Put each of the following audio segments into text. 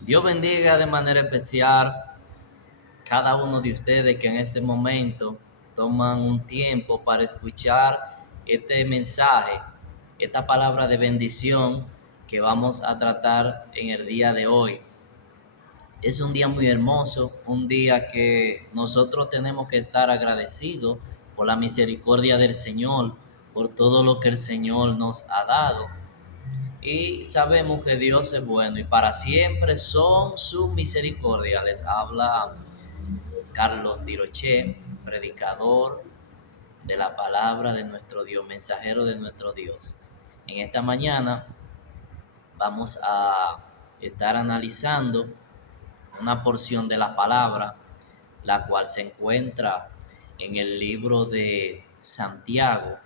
Dios bendiga de manera especial cada uno de ustedes que en este momento toman un tiempo para escuchar este mensaje, esta palabra de bendición que vamos a tratar en el día de hoy. Es un día muy hermoso, un día que nosotros tenemos que estar agradecidos por la misericordia del Señor, por todo lo que el Señor nos ha dado. Y sabemos que Dios es bueno y para siempre son sus misericordias. Les habla Carlos Tiroche, predicador de la palabra de nuestro Dios, mensajero de nuestro Dios. En esta mañana vamos a estar analizando una porción de la palabra, la cual se encuentra en el libro de Santiago,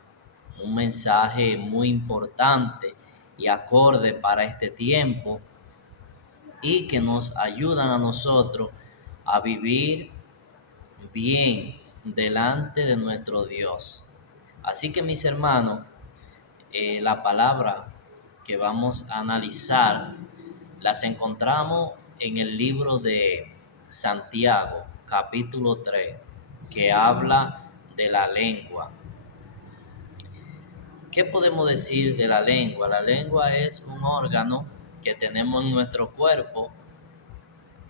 un mensaje muy importante y acorde para este tiempo y que nos ayudan a nosotros a vivir bien delante de nuestro Dios. Así que mis hermanos, la palabra que vamos a analizar las encontramos en el libro de Santiago, capítulo 3, que habla de la lengua. ¿Qué podemos decir de la lengua? La lengua es un órgano que tenemos en nuestro cuerpo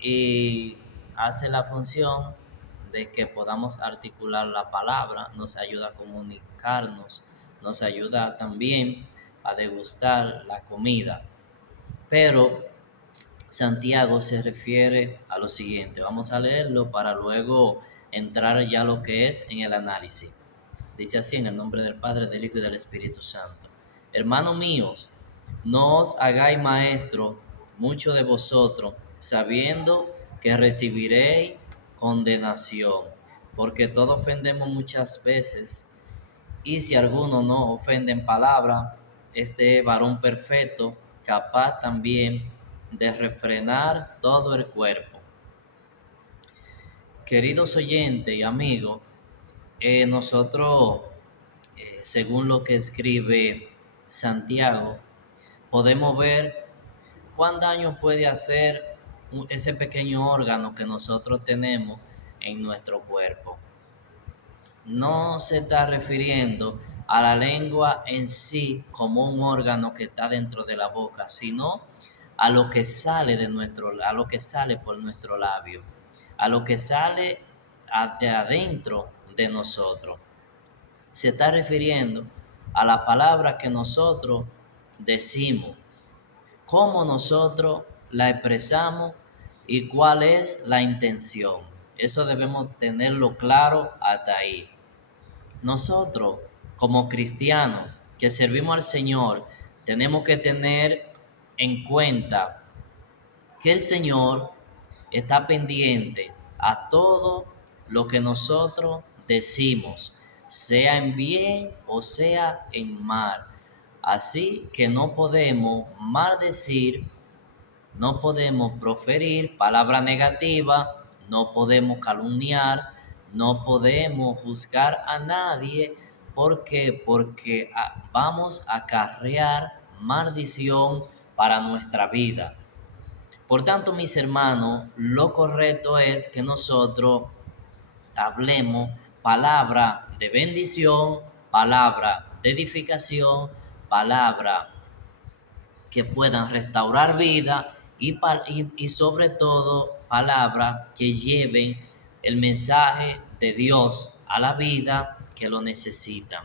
y hace la función de que podamos articular la palabra, nos ayuda a comunicarnos, nos ayuda también a degustar la comida. Pero Santiago se refiere a lo siguiente, vamos a leerlo para luego entrar ya lo que es en el análisis. Dice así en el nombre del Padre, del Hijo y del Espíritu Santo. Hermanos míos, no os hagáis maestro mucho de vosotros, sabiendo que recibiréis condenación, porque todos ofendemos muchas veces, y si alguno no ofende en palabra, este varón perfecto, capaz también de refrenar todo el cuerpo. Queridos oyentes y amigos, nosotros, según lo que escribe Santiago, podemos ver cuán daño puede hacer ese pequeño órgano que nosotros tenemos en nuestro cuerpo. No se está refiriendo a la lengua en sí como un órgano que está dentro de la boca, sino a lo que sale a lo que sale por nuestro labio, a lo que sale de adentro de nosotros. Se está refiriendo a la palabra que nosotros decimos, cómo nosotros la expresamos y cuál es la intención. Eso debemos tenerlo claro hasta ahí. Nosotros, como cristianos que servimos al Señor, tenemos que tener en cuenta que el Señor está pendiente a todo lo que nosotros decimos, sea en bien o sea en mal. Así que no podemos maldecir, no podemos proferir palabras negativas, no podemos calumniar, no podemos juzgar a nadie. ¿Por qué? Porque vamos a acarrear maldición para nuestra vida. Por tanto, mis hermanos, lo correcto es que nosotros hablemos palabra de bendición, palabra de edificación, palabra que puedan restaurar vida y sobre todo palabras que lleven el mensaje de Dios a la vida que lo necesitan.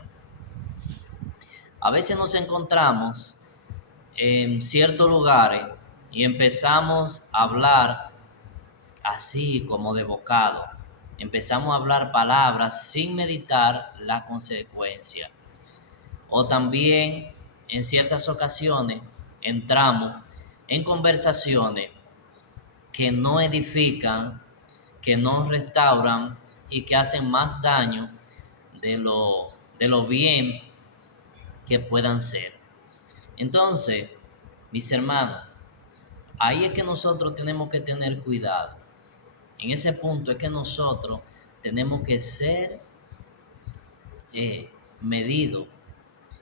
A veces nos encontramos en ciertos lugares y empezamos a hablar así como de bocado. Empezamos a hablar palabras sin meditar la consecuencia. O también en ciertas ocasiones entramos en conversaciones que no edifican, que no restauran y que hacen más daño de lo bien que puedan ser. Entonces, mis hermanos, ahí es que nosotros tenemos que tener cuidado. En ese punto es que nosotros tenemos que ser medidos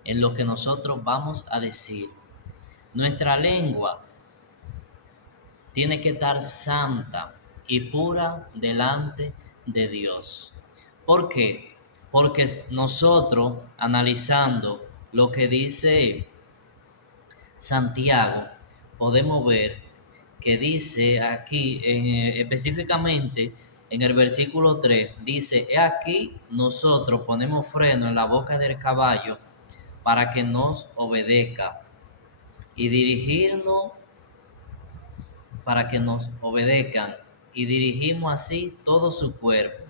en lo que nosotros vamos a decir. Nuestra lengua tiene que estar santa y pura delante de Dios. ¿Por qué? Porque nosotros, analizando lo que dice Santiago, podemos ver que dice aquí, específicamente en el versículo 3, dice: he aquí nosotros ponemos freno en la boca del caballo para que nos obedezca y dirigirnos, para que nos obedezcan y dirigimos así todo su cuerpo.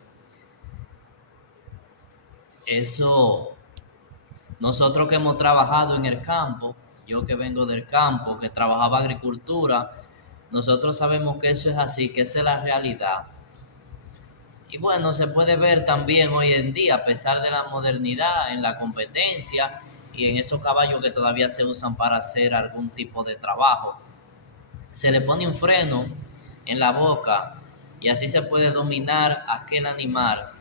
Eso, nosotros que hemos trabajado en el campo, yo que vengo del campo, que trabajaba agricultura, nosotros sabemos que eso es así, que esa es la realidad. Y bueno, se puede ver también hoy en día, a pesar de la modernidad, en la competencia y en esos caballos que todavía se usan para hacer algún tipo de trabajo. Se le pone un freno en la boca y así se puede dominar aquel animal.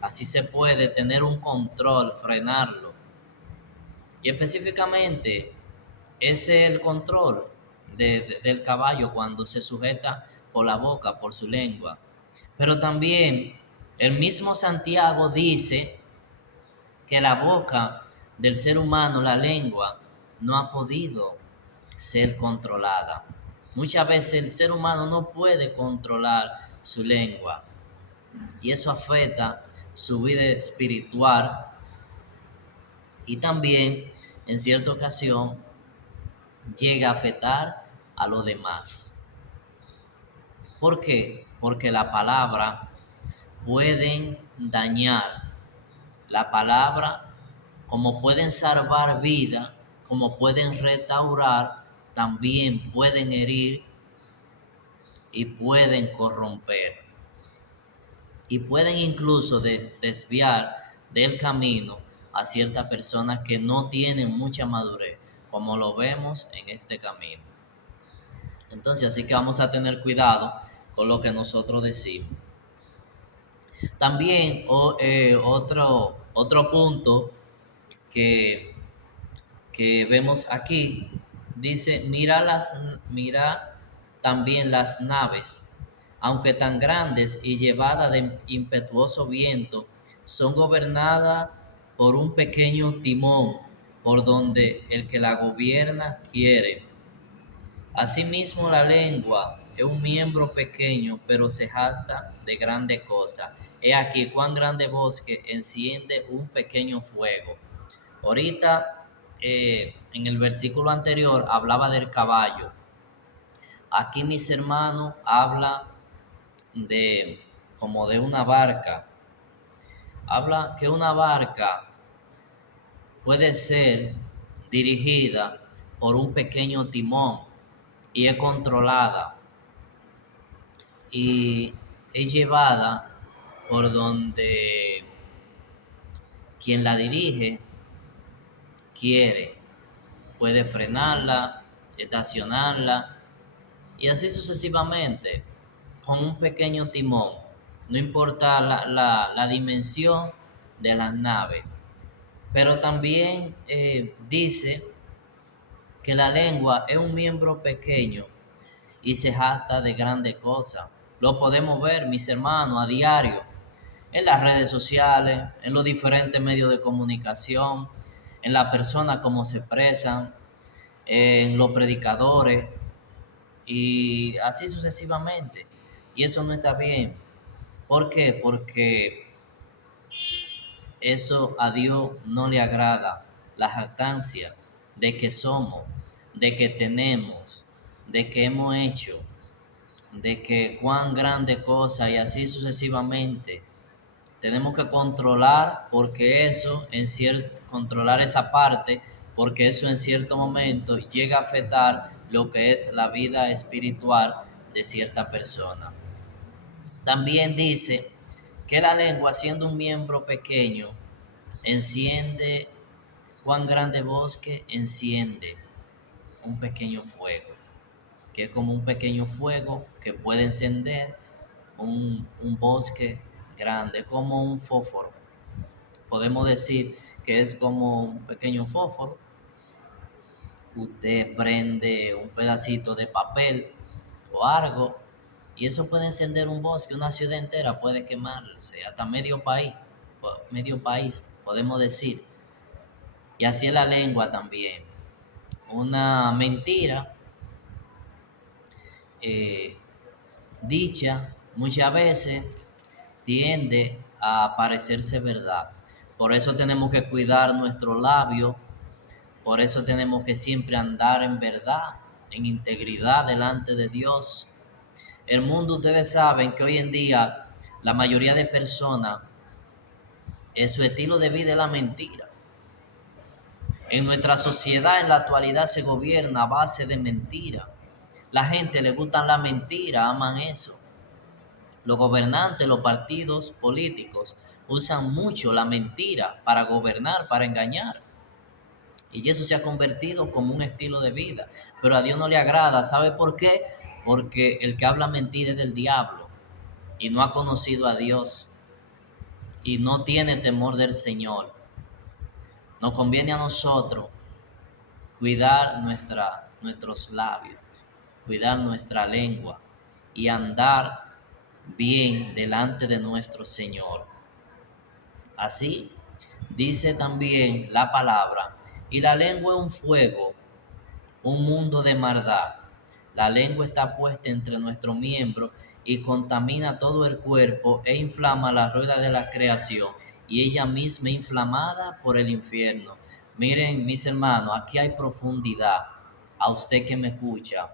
Así se puede tener un control, frenarlo. Y específicamente, ese es el control del caballo cuando se sujeta por la boca, por su lengua. Pero también el mismo Santiago dice que la boca del ser humano, la lengua, no ha podido ser controlada. Muchas veces el ser humano no puede controlar su lengua y eso afecta su vida espiritual y también en cierta ocasión llega a afectar a los demás. ¿Por qué? Porque la palabra pueden dañar. La palabra, como pueden salvar vida, como pueden restaurar, también pueden herir y pueden corromper. Y pueden incluso desviar del camino a ciertas personas que no tienen mucha madurez, como lo vemos en este camino. Entonces, así que vamos a tener cuidado con lo que nosotros decimos. También otro punto que, que vemos aquí dice: mira también las naves, aunque tan grandes y llevadas de impetuoso viento, son gobernadas por un pequeño timón, por donde el que la gobierna quiere. Asimismo, la lengua es un miembro pequeño, pero se jacta de grande cosa. He aquí cuán grande bosque enciende un pequeño fuego. Ahorita, en el versículo anterior, hablaba del caballo. Aquí, mis hermanos, habla de como de una barca. Habla que una barca puede ser dirigida por un pequeño timón y es controlada y es llevada por donde quien la dirige quiere. Puede frenarla, estacionarla y así sucesivamente con un pequeño timón. No importa la dimensión de las naves. Pero también dice que la lengua es un miembro pequeño y se jacta de grandes cosas. Lo podemos ver, mis hermanos, a diario, en las redes sociales, en los diferentes medios de comunicación, en las personas como se expresan, en los predicadores y así sucesivamente. Y eso no está bien. ¿Por qué? Porque eso a Dios no le agrada. La jactancia de que somos, de que tenemos, de que hemos hecho, de que cuán grande cosa y así sucesivamente. Tenemos que controlar porque eso controlar esa parte porque eso en cierto momento llega a afectar lo que es la vida espiritual de cierta persona. También dice que la lengua, siendo un miembro pequeño, enciende, cuán grande bosque enciende un pequeño fuego, que es como un pequeño fuego que puede encender un bosque grande, como un fósforo. Podemos decir que es como un pequeño fósforo. Usted prende un pedacito de papel o algo, y eso puede encender un bosque, una ciudad entera puede quemarse, hasta medio país, podemos decir. Y así es la lengua también. Una mentira eh, dicha muchas veces tiende a parecerse verdad. Por eso tenemos que cuidar nuestros labios, por eso tenemos que siempre andar en verdad, en integridad delante de Dios. El mundo, ustedes saben que hoy en día la mayoría de personas, su estilo de vida es la mentira. En nuestra sociedad en la actualidad se gobierna a base de mentira. La gente le gustan la mentira, aman eso. Los gobernantes, los partidos políticos usan mucho la mentira para gobernar, para engañar. Y eso se ha convertido como un estilo de vida. Pero a Dios no le agrada. ¿Sabe por qué? Porque el que habla mentira es del diablo y no ha conocido a Dios y no tiene temor del Señor. Nos conviene a nosotros cuidar nuestros labios, cuidar nuestra lengua y andar bien delante de nuestro Señor. Así dice también la palabra, y la lengua es un fuego, un mundo de maldad. La lengua está puesta entre nuestros miembros y contamina todo el cuerpo e inflama la rueda de la creación y ella misma inflamada por el infierno. Miren, mis hermanos, aquí hay profundidad. A usted que me escucha,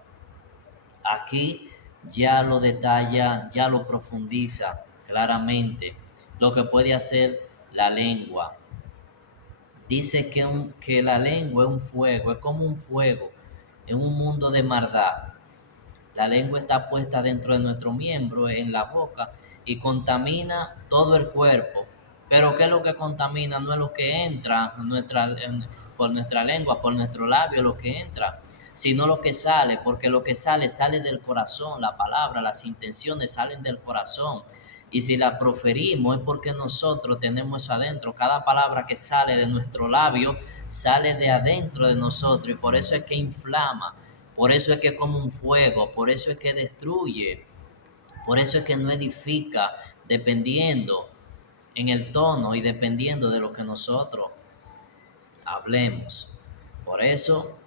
aquí ya lo detalla, ya lo profundiza claramente lo que puede hacer la lengua. Dice que la lengua es un fuego, es como un fuego en un mundo de maldad. La lengua está puesta dentro de nuestro miembro, en la boca, y contamina todo el cuerpo. Pero ¿qué es lo que contamina? No es lo que entra por nuestra lengua, por nuestro labio, lo que entra, sino lo que sale, porque lo que sale del corazón, la palabra, las intenciones salen del corazón. Y si la proferimos es porque nosotros tenemos eso adentro. Cada palabra que sale de nuestro labio sale de adentro de nosotros y por eso es que inflama, por eso es que es como un fuego, por eso es que destruye, por eso es que no edifica, dependiendo en el tono y dependiendo de lo que nosotros hablemos. Por eso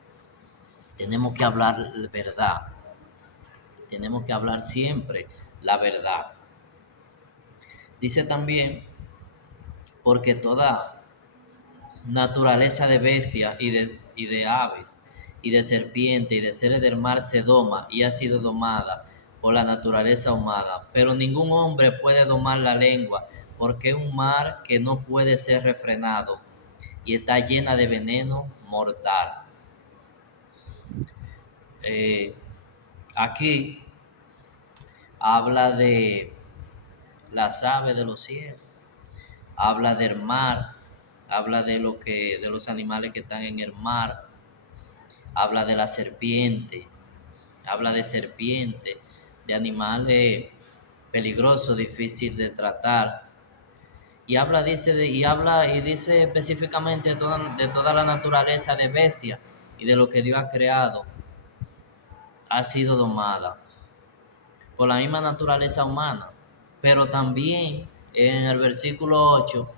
tenemos que hablar la verdad, tenemos que hablar siempre la verdad. Dice también, porque toda naturaleza de bestias y de aves, y de serpientes y de seres del mar se doma y ha sido domada por la naturaleza humana. Pero ningún hombre puede domar la lengua, porque es un mar que no puede ser refrenado y está llena de veneno mortal. Eh, Aquí habla de las aves de los cielos, habla del mar, habla de los animales que están en el mar, habla de la serpiente, habla de serpiente, de animales peligrosos, difícil de tratar. Y dice específicamente de toda la naturaleza de bestias y de lo que Dios ha creado, ha sido domada por la misma naturaleza humana. Pero también en el versículo 8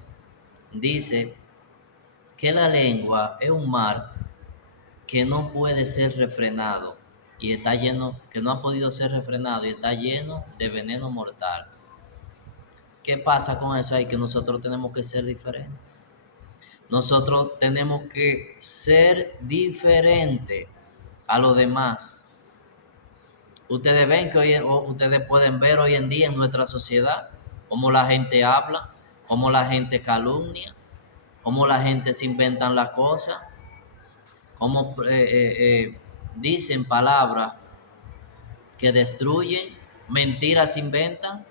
dice que la lengua es un mar que no puede ser refrenado y está lleno, que no ha podido ser refrenado y está lleno de veneno mortal. ¿Qué pasa con eso ahí? Que nosotros tenemos que ser diferentes. Nosotros tenemos que ser diferentes a los demás. Ustedes pueden ver hoy en día en nuestra sociedad cómo la gente habla, cómo la gente calumnia, cómo la gente se inventan las cosas, cómo dicen palabras que destruyen, mentiras se inventan.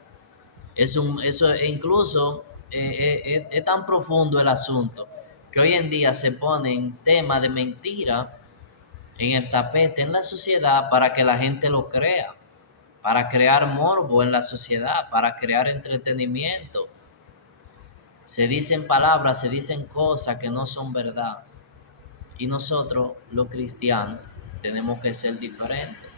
Eso incluso es tan profundo el asunto que hoy en día se ponen temas de mentira en el tapete en la sociedad para que la gente lo crea, para crear morbo en la sociedad, para crear entretenimiento. Se dicen palabras, se dicen cosas que no son verdad. Y nosotros, los cristianos, tenemos que ser diferentes.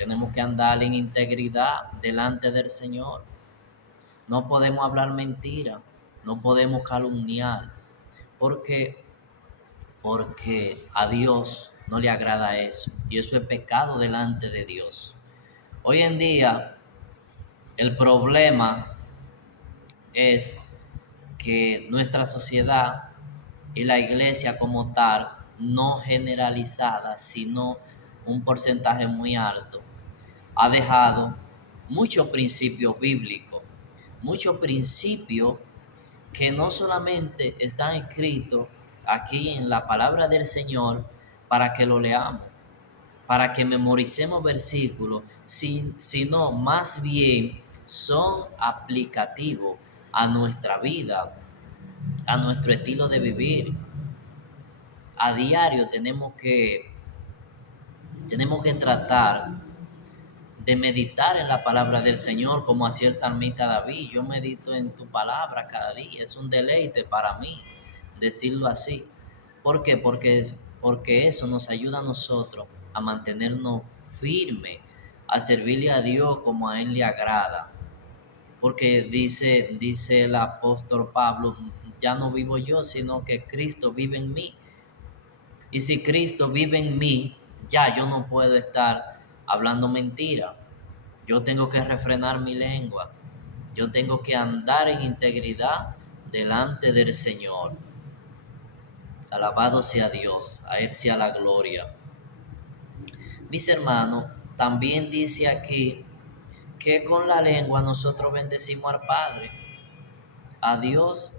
Tenemos que andar en integridad delante del Señor. No podemos hablar mentira, no podemos calumniar, porque a Dios no le agrada eso, y eso es pecado delante de Dios. Hoy en día el problema es que nuestra sociedad y la iglesia como tal, no generalizada, sino un porcentaje muy alto, ha dejado muchos principios bíblicos, muchos principios que no solamente están escritos aquí en la palabra del Señor para que lo leamos, para que memoricemos versículos, sino más bien son aplicativos a nuestra vida, a nuestro estilo de vivir. A diario tenemos que tratar de meditar en la palabra del Señor, como hacía el salmista David. Yo medito en tu palabra cada día. Es un deleite para mí decirlo así. ¿Por qué? Porque eso nos ayuda a nosotros a mantenernos firmes, a servirle a Dios como a Él le agrada. Porque dice el apóstol Pablo, ya no vivo yo, sino que Cristo vive en mí. Y si Cristo vive en mí, ya yo no puedo estar hablando mentira. Yo tengo que refrenar mi lengua. Yo tengo que andar en integridad delante del Señor. Alabado sea Dios, a Él sea la gloria. Mis hermanos, también dice aquí que con la lengua nosotros bendecimos al Padre, a Dios,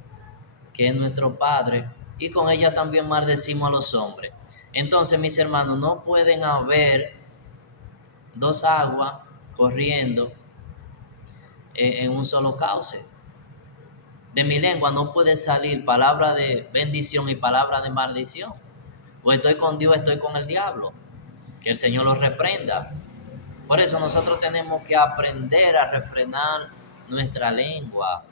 que es nuestro Padre, y con ella también maldecimos a los hombres. Entonces, mis hermanos, no pueden haber dos aguas corriendo en un solo cauce. De mi lengua no puede salir palabra de bendición y palabra de maldición. O estoy con Dios, estoy con el diablo. Que el Señor los reprenda. Por eso nosotros tenemos que aprender a refrenar nuestra lengua,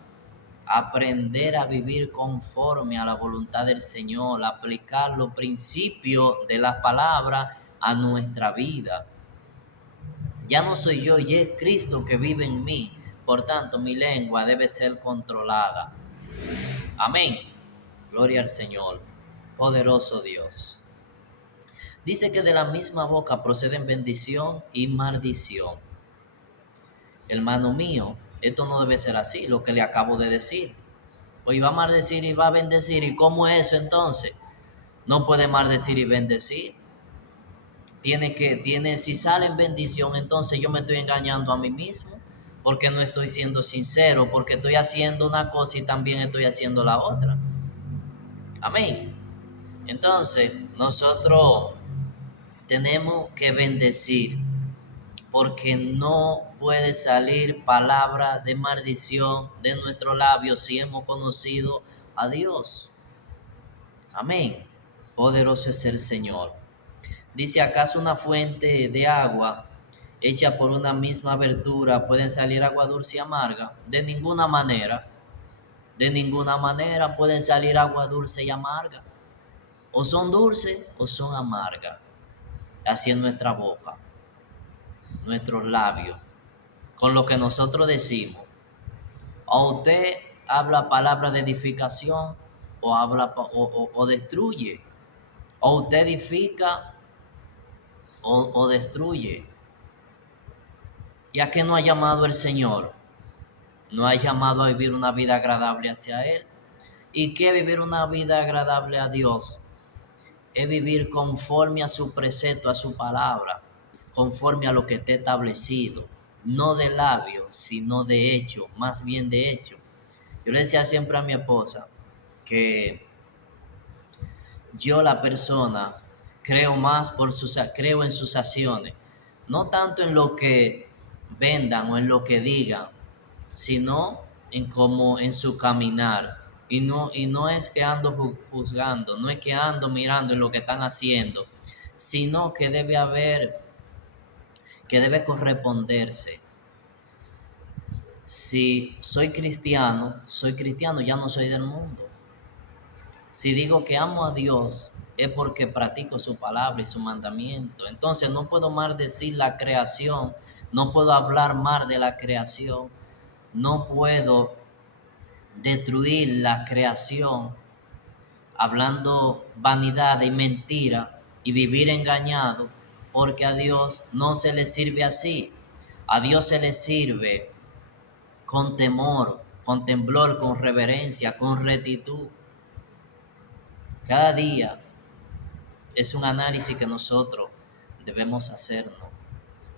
aprender a vivir conforme a la voluntad del Señor, aplicar los principios de la palabra a nuestra vida. Ya no soy yo, ya es Cristo que vive en mí. Por tanto, mi lengua debe ser controlada. Amén. Gloria al Señor. Poderoso Dios. Dice que de la misma boca proceden bendición y maldición. Hermano mío, esto no debe ser así, lo que le acabo de decir. Hoy va a maldecir y va a bendecir. ¿Y cómo es eso entonces? No puede maldecir y bendecir. Si sale en bendición, entonces yo me estoy engañando a mí mismo, porque no estoy siendo sincero, porque estoy haciendo una cosa y también estoy haciendo la otra. Amén. Entonces, nosotros tenemos que bendecir, porque no puede salir palabra de maldición de nuestros labios si hemos conocido a Dios. Amén. Poderoso es el Señor. Dice, ¿acaso una fuente de agua hecha por una misma abertura puede salir agua dulce y amarga? De ninguna manera. De ninguna manera pueden salir agua dulce y amarga. O son dulces o son amargas. Así en nuestra boca, nuestros labios, con lo que nosotros decimos. O usted habla palabras de edificación o destruye. O usted edifica o destruye. ¿Y a qué nos ha llamado el Señor? Nos ha llamado a vivir una vida agradable hacia Él. ¿Y qué vivir una vida agradable a Dios? Es vivir conforme a su precepto, a su palabra, conforme a lo que esté establecido, no de labios, sino de hecho, más bien de hecho. Yo le decía siempre a mi esposa que yo, la persona, creo en sus acciones, no tanto en lo que vendan o en lo que digan, sino en su caminar. Y no es que ando juzgando, no es que ando mirando en lo que están haciendo, sino que debe corresponderse. Si soy cristiano, ya no soy del mundo. Si digo que amo a Dios, es porque practico su palabra y su mandamiento. Entonces no puedo maldecir la creación, no puedo hablar mal de la creación, no puedo destruir la creación hablando vanidad y mentira y vivir engañado, porque a Dios no se le sirve así. A Dios se le sirve con temor, con temblor, con reverencia, con rectitud. Cada día es un análisis que nosotros debemos hacernos.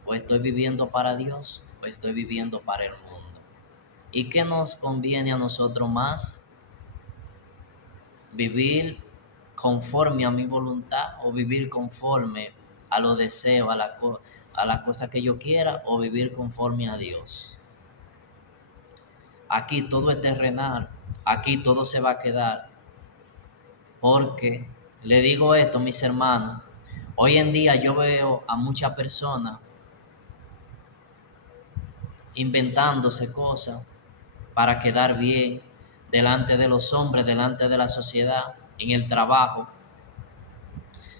O estoy viviendo para Dios o estoy viviendo para el mundo. ¿Y qué nos conviene a nosotros más? ¿Vivir conforme a mi voluntad o vivir conforme a los deseos, a la cosa que yo quiera, o vivir conforme a Dios? Aquí todo es terrenal, aquí todo se va a quedar. Porque le digo esto, mis hermanos, hoy en día yo veo a muchas personas inventándose cosas para quedar bien delante de los hombres, delante de la sociedad, en el trabajo.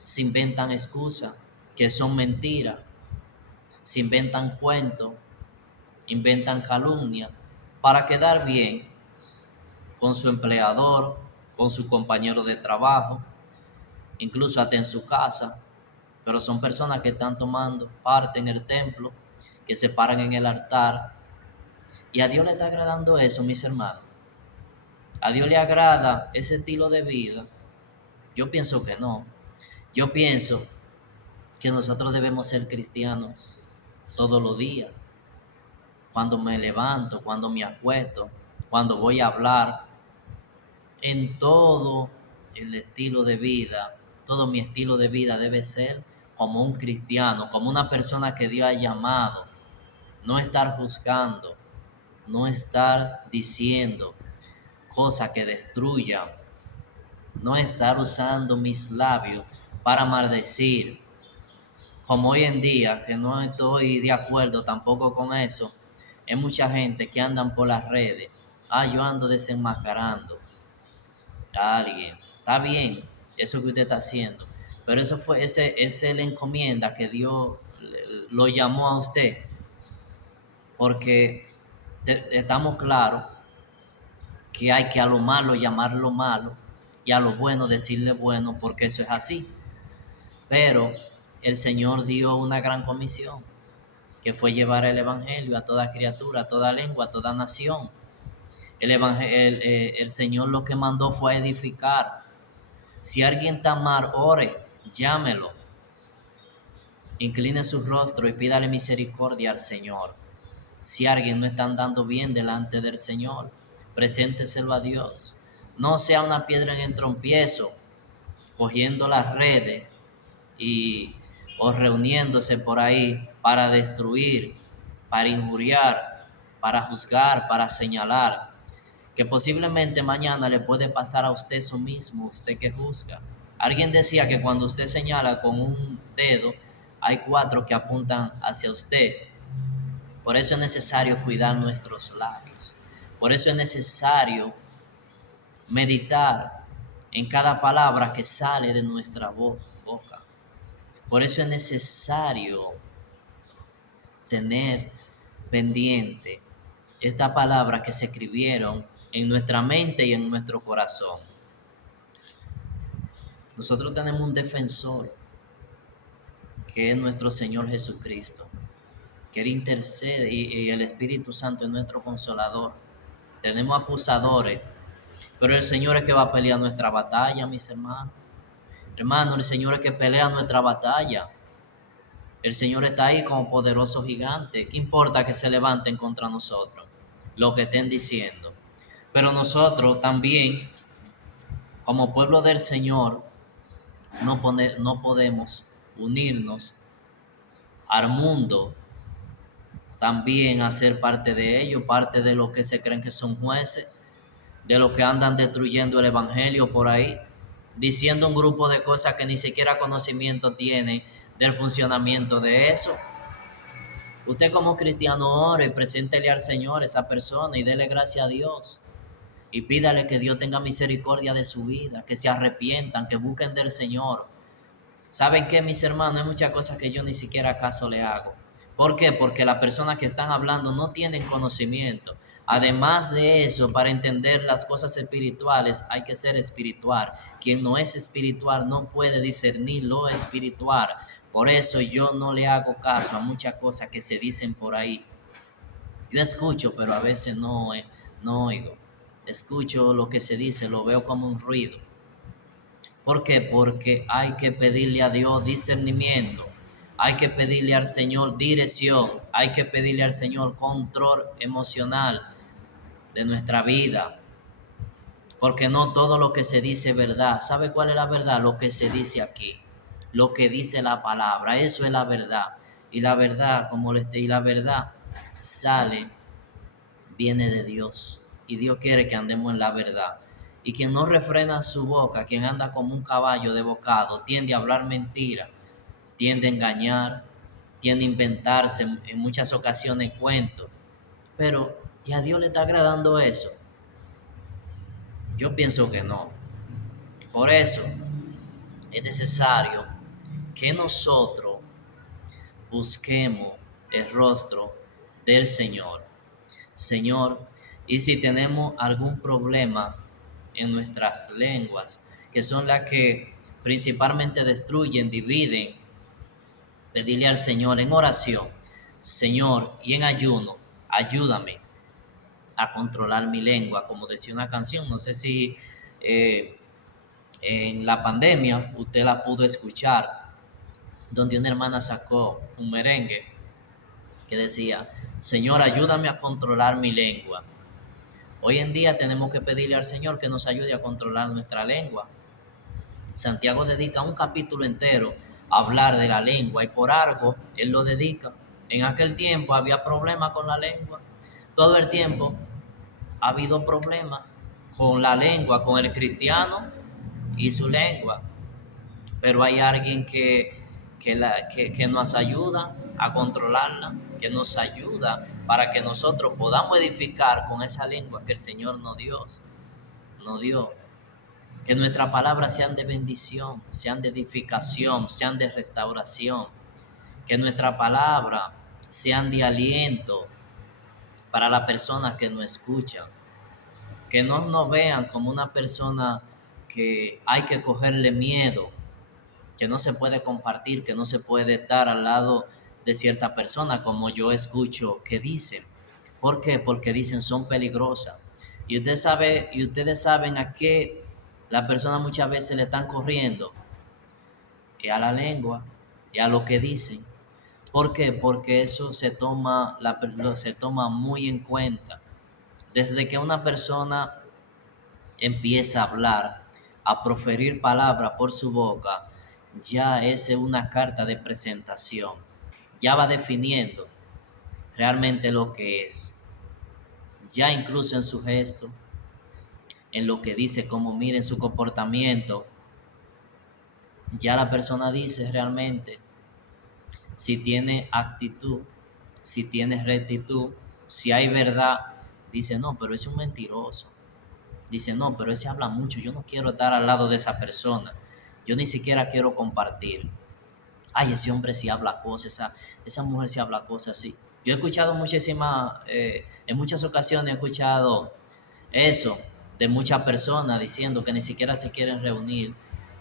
Se inventan excusas que son mentiras, se inventan cuentos, inventan calumnias para quedar bien con su empleador, con su compañero de trabajo, incluso hasta en su casa. Pero son personas que están tomando parte en el templo, que se paran en el altar. ¿Y a Dios le está agradando eso, mis hermanos? ¿A Dios le agrada ese estilo de vida? Yo pienso que no. Yo pienso que nosotros debemos ser cristianos todos los días. Cuando me levanto, cuando me acuesto, cuando voy a hablar, en todo el estilo de vida, todo mi estilo de vida debe ser como un cristiano, como una persona que Dios ha llamado. No estar juzgando, no estar diciendo cosas que destruyan, no estar usando mis labios para maldecir, como hoy en día, que no estoy de acuerdo tampoco con eso. Hay mucha gente que andan por las redes, yo ando desenmascarando a alguien. Está bien eso que usted está haciendo, pero esa es la encomienda que Dios lo llamó a usted, porque estamos claros que hay que a lo malo llamarlo malo y a lo bueno decirle bueno, porque eso es así. Pero el Señor dio una gran comisión, que fue llevar el evangelio a toda criatura, a toda lengua, a toda nación. El Señor lo que mandó fue edificar. Si alguien está mal, ore, llámelo, incline su rostro y pídale misericordia al Señor. Si alguien no está andando bien delante del Señor, presénteselo a Dios. No sea una piedra en el trompiezo, cogiendo las redes y o reuniéndose por ahí para destruir, para injuriar, para juzgar, para señalar, que posiblemente mañana le puede pasar a usted eso mismo, usted que juzga. Alguien decía que cuando usted señala con un dedo, hay 4 que apuntan hacia usted. Por eso es necesario cuidar nuestros labios. Por eso es necesario meditar en cada palabra que sale de nuestra boca. Por eso es necesario tener pendiente estas palabras que se escribieron en nuestra mente y en nuestro corazón. Nosotros tenemos un defensor, que es nuestro Señor Jesucristo, que Él intercede, y el Espíritu Santo es nuestro consolador. Tenemos acusadores, pero el Señor es que va a pelear nuestra batalla, mis hermanos. Hermano, el Señor es que pelea nuestra batalla. El Señor está ahí como poderoso gigante. ¿Qué importa que se levanten contra nosotros? Lo que estén diciendo. Pero nosotros también, como pueblo del Señor, no podemos unirnos al mundo, también a ser parte de ellos, parte de los que se creen que son jueces, de los que andan destruyendo el evangelio por ahí, diciendo un grupo de cosas que ni siquiera conocimiento tiene del funcionamiento de eso. Usted como cristiano ore, preséntele al Señor esa persona y dele gracias a Dios. y pídale que Dios tenga misericordia de su vida, que se arrepientan, que busquen del Señor. ¿Saben qué, mis hermanos? Hay muchas cosas que yo ni siquiera caso le hago. ¿Por qué? Porque las personas que están hablando no tienen conocimiento. Además de eso, para entender las cosas espirituales hay que ser espiritual. Quien no es espiritual no puede discernir lo espiritual. Por eso yo no le hago caso a muchas cosas que se dicen por ahí. Yo escucho, pero a veces no oigo. Escucho lo que se dice, lo veo como un ruido. ¿Por qué? Porque hay que pedirle a Dios discernimiento, hay que pedirle al Señor dirección, hay que pedirle al Señor control emocional de nuestra vida, porque no todo lo que se dice es verdad. ¿Sabe cuál es la verdad? Lo que se dice aquí, lo que dice la palabra, eso es la verdad. Y la verdad, y la verdad sale, viene de Dios. Y Dios quiere que andemos en la verdad. Y quien no refrena su boca, quien anda como un caballo de bocado, tiende a hablar mentira, tiende a engañar, tiende a inventarse en muchas ocasiones cuentos. Pero, ¿y a Dios le está agradando eso? Yo pienso que no. Por eso es necesario que nosotros busquemos el rostro del Señor. Señor, y si tenemos algún problema en nuestras lenguas, que son las que principalmente destruyen, dividen, pedirle al Señor en oración, Señor, y en ayuno, ayúdame a controlar mi lengua, como decía una canción, no sé si eh, en la pandemia usted la pudo escuchar, donde una hermana sacó un merengue que decía, Señor, ayúdame a controlar mi lengua. Hoy en día tenemos que pedirle al Señor que nos ayude a controlar nuestra lengua. Santiago dedica un capítulo entero a hablar de la lengua y por algo él lo dedica. En aquel tiempo había problemas con la lengua. Todo el tiempo ha habido problemas con la lengua, con el cristiano y su lengua. Pero hay alguien que nos ayuda a controlarla, que nos ayuda para que nosotros podamos edificar con esa lengua que el Señor nos dio. Que nuestras palabras sean de bendición, sean de edificación, sean de restauración. Que nuestras palabras sean de aliento para las personas que nos escuchan. Que no nos vean como una persona que hay que cogerle miedo, que no se puede compartir, que no se puede estar al lado de cierta persona, como yo escucho que dicen. ¿Por qué? Porque dicen son peligrosas. Y ustedes saben a qué las personas muchas veces le están corriendo, y a la lengua, y a lo que dicen. ¿Por qué? Porque eso se toma muy en cuenta. Desde que una persona empieza a hablar, a proferir palabras por su boca, ya es una carta de presentación. Ya va definiendo realmente lo que es. Ya incluso en su gesto, en lo que dice, como miren su comportamiento, ya la persona dice realmente si tiene actitud, si tiene rectitud, si hay verdad. Dice, no, pero es un mentiroso. Dice, no, pero ese habla mucho, yo no quiero estar al lado de esa persona. Yo ni siquiera quiero compartir. Ay, ese hombre sí habla cosas, esa mujer sí habla cosas así. Yo he escuchado en muchas ocasiones he escuchado eso de muchas personas diciendo que ni siquiera se quieren reunir.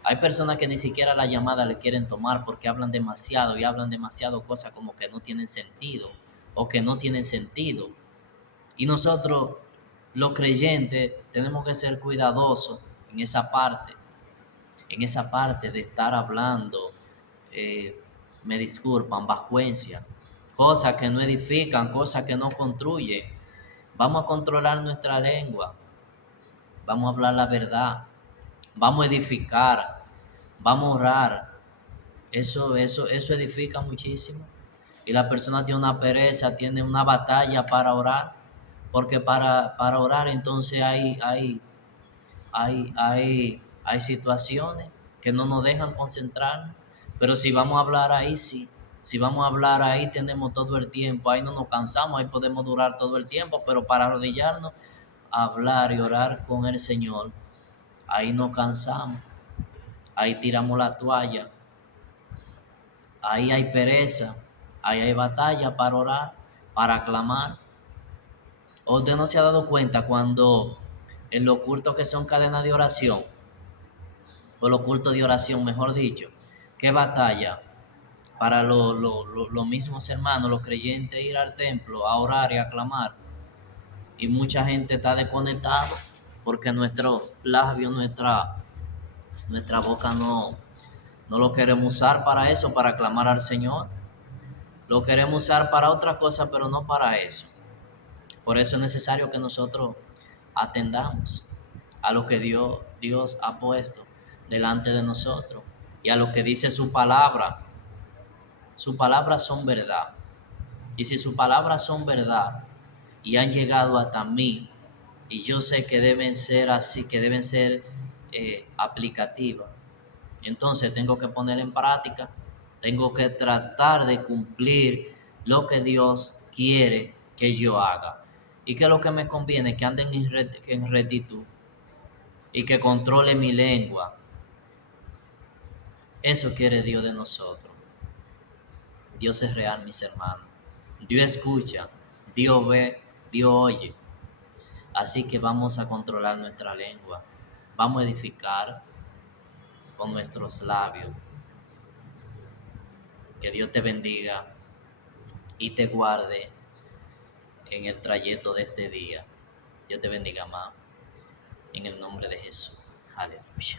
Hay personas que ni siquiera la llamada le quieren tomar porque hablan demasiado y hablan demasiado cosas como que no tienen sentido o que no tienen sentido. Y nosotros, los creyentes, tenemos que ser cuidadosos en esa parte de estar hablando, me disculpan, vascuencia, cosas que no edifican, cosas que no construyen. Vamos a controlar nuestra lengua, vamos a hablar la verdad, vamos a edificar, vamos a orar. Eso edifica muchísimo. Y la persona tiene una pereza, tiene una batalla para orar, porque para orar entonces hay situaciones que no nos dejan concentrar, pero si vamos a hablar ahí, sí. Si vamos a hablar ahí, tenemos todo el tiempo, ahí no nos cansamos, ahí podemos durar todo el tiempo, pero para arrodillarnos, hablar y orar con el Señor, ahí nos cansamos, ahí tiramos la toalla, ahí hay pereza, ahí hay batalla para orar, para clamar. ¿O usted no se ha dado cuenta cuando en los cultos que son cadenas de oración, o los cultos de oración, mejor dicho, qué batalla para los mismos hermanos, los creyentes, ir al templo a orar y a clamar? Y mucha gente está desconectada porque nuestro labio, nuestra boca no lo queremos usar para eso, para clamar al Señor. Lo queremos usar para otra cosa, pero no para eso. Por eso es necesario que nosotros atendamos a lo que Dios ha puesto delante de nosotros y a lo que dice su palabra. Sus palabras son verdad. Y si sus palabras son verdad y han llegado hasta mí, y yo sé que deben ser así, que deben ser aplicativas, entonces tengo que poner en práctica, tengo que tratar de cumplir lo que Dios quiere que yo haga. Y que lo que me conviene, que anden en rectitud y que controle mi lengua. Eso quiere Dios de nosotros. Dios es real, mis hermanos. Dios escucha, Dios ve, Dios oye. Así que vamos a controlar nuestra lengua. Vamos a edificar con nuestros labios. Que Dios te bendiga y te guarde en el trayecto de este día. Dios te bendiga más. En el nombre de Jesús. Aleluya.